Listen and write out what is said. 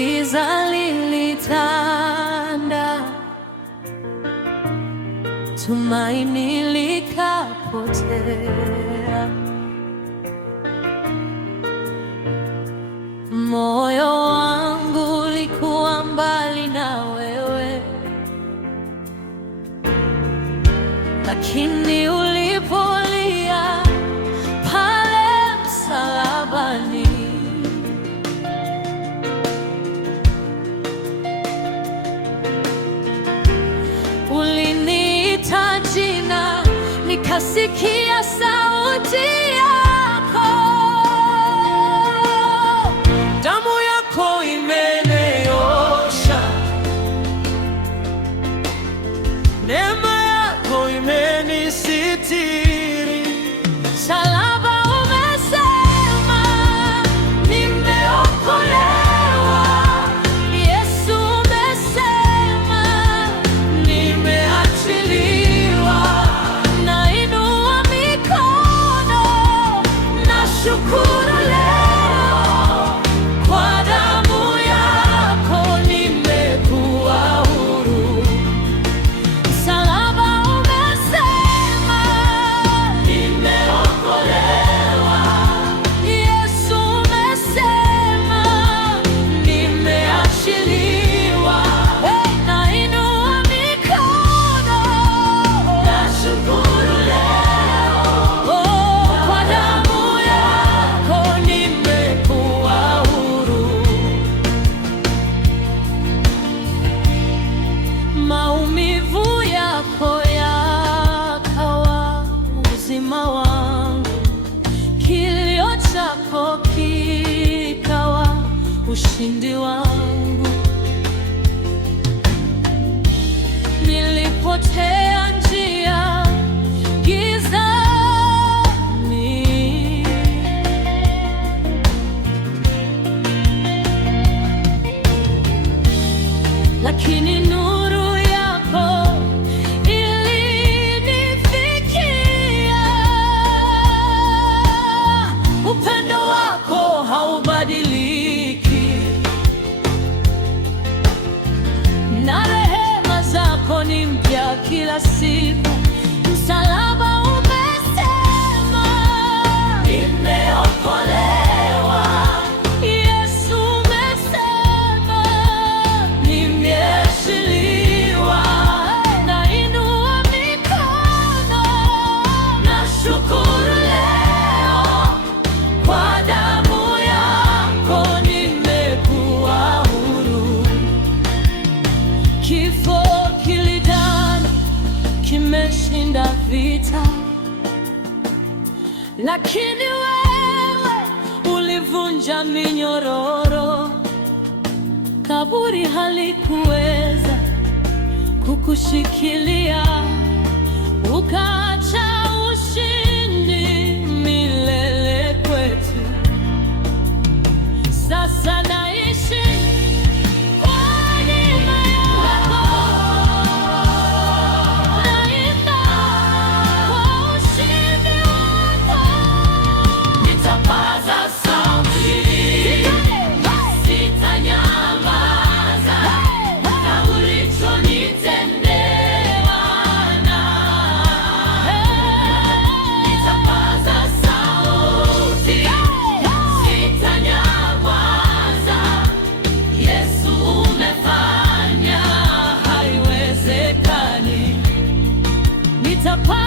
giza lilitanda, tumaini likapotea. Moyo wangu ulikuwa mbali na wewe, lakini ulipolia pale msalabani, uliniita jina, nikasikia sauti yako. Damu yako imeniosha, neema yako imenisitiri. Msalaba umesema nimeokolewa, Yesu umesema nimeachiliwa. Nainua mikono, nashukuru leo, kwa damu yako nimekuwa huru. Msalaba umesema nimeokolewa, Yesu umesema nimeachiliwa. Nainua mikono, nashukuru leo, kwa damu yako nimekuwa huru. Maumivu yako yakawa uzima wangu, kilio chako kikawa ushindi wangu. Nilipotea njia gizani, lakini nuru yako ilinifikia. Upendo wako haubadiliki, na rehema zako ni mpya kila siku. Msalaba umesema nimeokolewa, Yesu umesema nimeachiliwa. Nainua mikono, nashukuru leo, kwa damu yako nimekuwa huru. Kifo kilidhani kimeshinda vita, lakini wewe ulivunja minyororo. Kaburi halikuweza kukushikilia, ukaacha ushindi milele kwetu. Sasa naishi kwa neema yako, naimba kwa ushindi wako. Nitapaza sauti, sitanyamaza na ulichonitendea Bwana. Nitapaza sauti, sitanyamaza. Yesu umefanya haiwezekani. Nitapaza